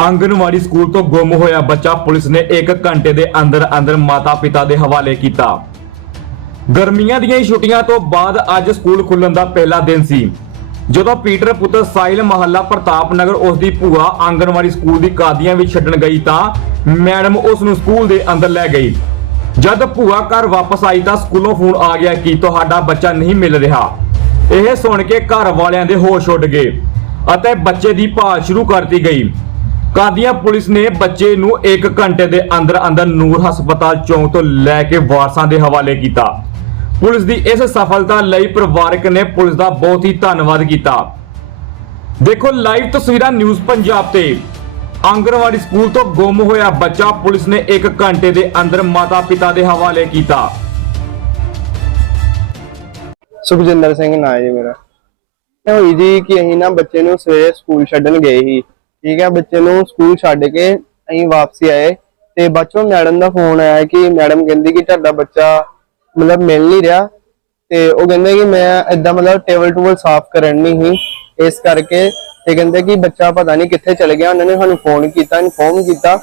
Anganwadi school ਤੋਂ ਗੁੰਮ ਹੋਇਆ ਬੱਚਾ ਪੁਲਿਸ ਨੇ 1 ਘੰਟੇ ਦੇ ਅੰਦਰ ਅੰਦਰ ਮਾਤਾ-ਪਿਤਾ ਦੇ ਹਵਾਲੇ ਕੀਤਾ। ਗਰਮੀਆਂ ਦੀਆਂ ਹੀ ਛੁੱਟੀਆਂ ਤੋਂ ਬਾਅਦ ਅੱਜ ਸਕੂਲ ਖੁੱਲਣ ਦਾ ਪਹਿਲਾ ਦਿਨ ਸੀ। ਜਦੋਂ ਪੀਟਰ ਪੁੱਤਰ ਸਾਹਿਲ ਮਹੱਲਾ ਪ੍ਰਤਾਪ ਨਗਰ ਉਸ ਦੀ ਭੂਆ ਆਂਗਨਵਾੜੀ ਸਕੂਲ ਦੀ ਕਾਦੀਆਂ ਵਿੱਚ ਛੱਡਣ ਗਈ ਤਾਂ ਮੈਡਮ ਉਸ ਨੂੰ ਸਕੂਲ ਦੇ ਅੰਦਰ ਲੈ ਗਈ। ਜਦ ਭੂਆ ਘਰ ਵਾਪਸ ਆਈ ਤਾਂ ਸਕੂਲੋਂ ਫੋਨ ਆ ਗਿਆ ਕਿ ਤੁਹਾਡਾ ਬੱਚਾ ਨਹੀਂ ਮਿਲ ਰਿਹਾ। ਇਹ ਸੁਣ ਕੇ ਘਰ ਵਾਲਿਆਂ ਦੇ ਹੋਸ਼ ਉੱਡ ਗਏ ਅਤੇ ਬੱਚੇ ਦੀ ਭਾਲ ਸ਼ੁਰੂ ਕਰਤੀ ਗਈ। ਕਾਦੀਆਂ ਪੁਲਿਸ ਨੇ ਬੱਚੇ ਨੂੰ 1 ਘੰਟੇ ਦੇ ਅੰਦਰ ਅੰਦਰ ਨੂਰ ਹਸਪਤਾਲ ਚੌਂਕ ਤੋਂ ਲੈ ਕੇ ਵਾਰਸਾਂ ਦੇ ਹਵਾਲੇ ਕੀਤਾ। ਪੁਲਿਸ ਦੀ ਇਸ ਸਫਲਤਾ ਲਈ ਪਰਿਵਾਰਕ ਨੇ ਪੁਲਿਸ ਦਾ ਬਹੁਤ ਹੀ ਧੰਨਵਾਦ ਕੀਤਾ। ਦੇਖੋ ਲਾਈਵ ਤਸਵੀਰਾਂ ਨਿਊਜ਼ ਪੰਜਾਬ ਤੇ। ਆਂਗਣਵਾੜੀ ਸਕੂਲ ਤੋਂ ਗੁੰਮ ਹੋਇਆ ਬੱਚਾ ਪੁਲਿਸ ਨੇ 1 ਘੰਟੇ ਦੇ ਅੰਦਰ ਮਾਤਾ-ਪਿਤਾ ਦੇ ਹਵਾਲੇ ਕੀਤਾ। ਸੁਖਜਿੰਦਰ ਸਿੰਘ ਨਾਂ ਹੈ ਜੀ ਮੇਰਾ। ਇਹ ਹੋਈ ਜੀ ਕਿ ਅਸੀਂ ਨਾ ਬੱਚੇ ਨੂੰ ਸਵੇਰੇ ਸਕੂਲ ਛੱਡਣ ਗਏ ਸੀ। ਠੀਕ ਹੈ, ਬੱਚੇ ਨੂੰ ਸਕੂਲ ਛੱਡ ਕੇ ਅਸੀਂ ਵਾਪਸੀ ਆਏ ਤੇ ਬੱਚੋਂ ਮੈਡਮ ਦਾ ਫੋਨ ਆਇਆ ਕਿ ਮੈਡਮ ਕਹਿੰਦੀ ਕਿ ਤੁਹਾਡਾ ਬੱਚਾ ਮਤਲਬ ਮਿਲ ਨਹੀਂ ਰਿਹਾ ਤੇ ਉਹ ਕਹਿੰਦੇ ਕਿ ਮੈਂ ਇਦਾਂ ਮਤਲਬ ਟੇਬਲ ਟੂਬਲ ਸਾਫ਼ ਕਰਨ ਨਹੀਂ ਸੀ, ਇਸ ਕਰਕੇ ਤੇ ਕਹਿੰਦੇ ਕਿ ਬੱਚਾ ਪਤਾ ਨਹੀਂ ਕਿੱਥੇ ਚਲ ਗਿਆ, ਉਹਨਾਂ ਨੇ ਸਾਨੂੰ ਫੋਨ ਕੀਤਾ ਇਨਫੋਰਮ ਕੀਤਾ।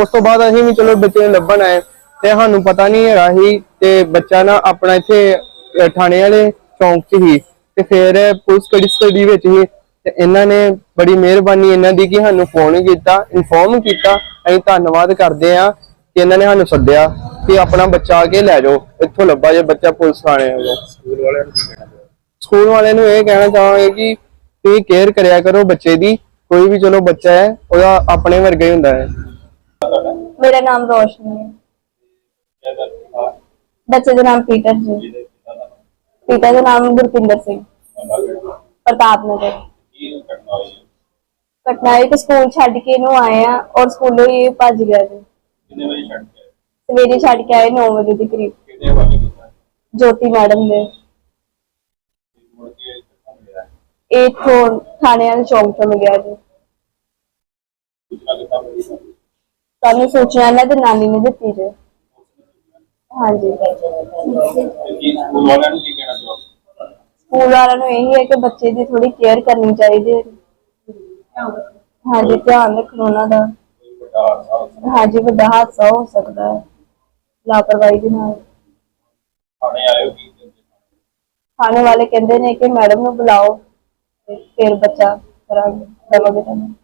ਉਸ ਤੋਂ ਬਾਅਦ ਅਸੀਂ ਵੀ ਚਲੋ ਬੱਚੇ ਨੂੰ ਲੱਭਣ ਆਏ ਤੇ ਸਾਨੂੰ ਪਤਾ ਨਹੀਂ ਹੈਗਾ ਸੀ ਤੇ ਬੱਚਾ ਨਾ ਆਪਣਾ ਇੱਥੇ ਥਾਣੇ ਵਾਲੇ ਚੌਂਕ 'ਚ ਹੀ ਤੇ ਫਿਰ ਪੁਲਿਸ ਕੜੀ ਸਟੱਡੀ ਵਿੱਚ ਹੀ ਤੇ ਇਹਨਾਂ ਨੇ ਬੜੀ ਮਿਹਰਬਾਨੀ ਇਹਨਾਂ ਦੀ ਕਿ ਸਾਨੂੰ ਫੋਨ ਕੀਤਾ ਇਨਫੋਰਮ ਕੀਤਾ। ਅਸੀਂ ਧੰਨਵਾਦ ਕਰਦੇ ਆ ਕਿ ਇਹਨਾਂ ਨੇ ਸਾਨੂੰ ਸੱਦਿਆ ਕਿ ਆਪਣਾ ਬੱਚਾ ਆ ਕੇ ਲੈ ਜਾਓ ਇੱਥੋਂ ਲੱਭਾ ਜੇ ਬੱਚਾ ਪੁਲਿਸ ਥਾਣੇ ਵੱਲੋਂ ਸਕੂਲ ਵਾਲਿਆਂ ਨੂੰ ਸਕੂਲ ਵਾਲਿਆਂ ਨੂੰ ਇਹ ਕਹਿਣਾ ਚਾਹਾਂਗੇ ਕਿ ਤੁਸੀਂ ਕੇਅਰ ਕਰਿਆ ਕਰੋ ਬੱਚੇ ਦੀ ਕੋਈ ਵੀ ਚਲੋ ਬੱਚਾ ਹੈ ਉਹਦਾ ਆਪਣੇ ਵਰਗਾ ਹੀ ਹੁੰਦਾ ਹੈ। ਮੇਰਾ ਨਾਮ ਰੋਸ਼ਨੀ ਹੈ। ਬੱਚੇ ਦਾ ਨਾਮ ਪੀਟਰ ਜੀ। ਪਿਤਾ ਦਾ ਨਾਮ? ਗੁਰਪਿੰਦਰ ਸਿੰਘ। ਪ੍ਰਤਾਪ ਨਗਰ। ਘਟਨਾ ਇਹ ਕਿ ਸਕੂਲ ਛੱਡ ਕੇ ਇਹਨੂੰ ਆਏ ਆ ਔਰ ਸਕੂਲੋਂ ਹੀ ਇਹ ਭੱਜ ਗਿਆ ਜੀ। ਸਵੇਰੇ ਛੱਡ ਕੇ ਆਏ 9 ਵਜੇ ਦੇ ਕਰੀਬ। ਜੋਤੀ ਮੈਡਮ ਦੇ। ਇਹ ਤੋਂ ਥਾਣੇ ਵਾਲੇ ਚੌਂਕ ਤੋਂ ਮਿਲਿਆ ਜੀ। ਸਾਨੂੰ ਸੂਚਨਾ ਇਹਨਾਂ ਦੇ ਨਾਨੀ ਨੇ ਦਿੱਤੀ ਜੀ। ਹਾਂਜੀ। ਸਕੂਲ ਵਾਲਿਆਂ ਨੂੰ ਇਹੀ ਹੈ ਕਿ ਬੱਚੇ ਦੀ ਥੋੜੀ ਕੇਅਰ ਕਰਨੀ ਚਾਹੀਦੀ ਹੈ। ਹਾਂਜੀ ਧਿਆਨ ਰੱਖਣਾ ਉਹਨਾਂ ਦਾ। ਹਾਂਜੀ ਵੱਡਾ ਹਾਦਸਾ ਹੋ ਸਕਦਾ ਹੈ। ਲਾਪਰਵਾਹੀ ਦੇ ਨਾਲ। ਥਾਣੇ ਵਾਲੇ ਕਹਿੰਦੇ ਨੇ ਕਿ ਮੈਡਮ ਨੂੰ ਬੁਲਾਓ ਤੇ ਫਿਰ ਬੱਚਾ ਕਰਾਂਗੇ ਦਵਾਂਗੇ ਤੁਹਾਨੂੰ।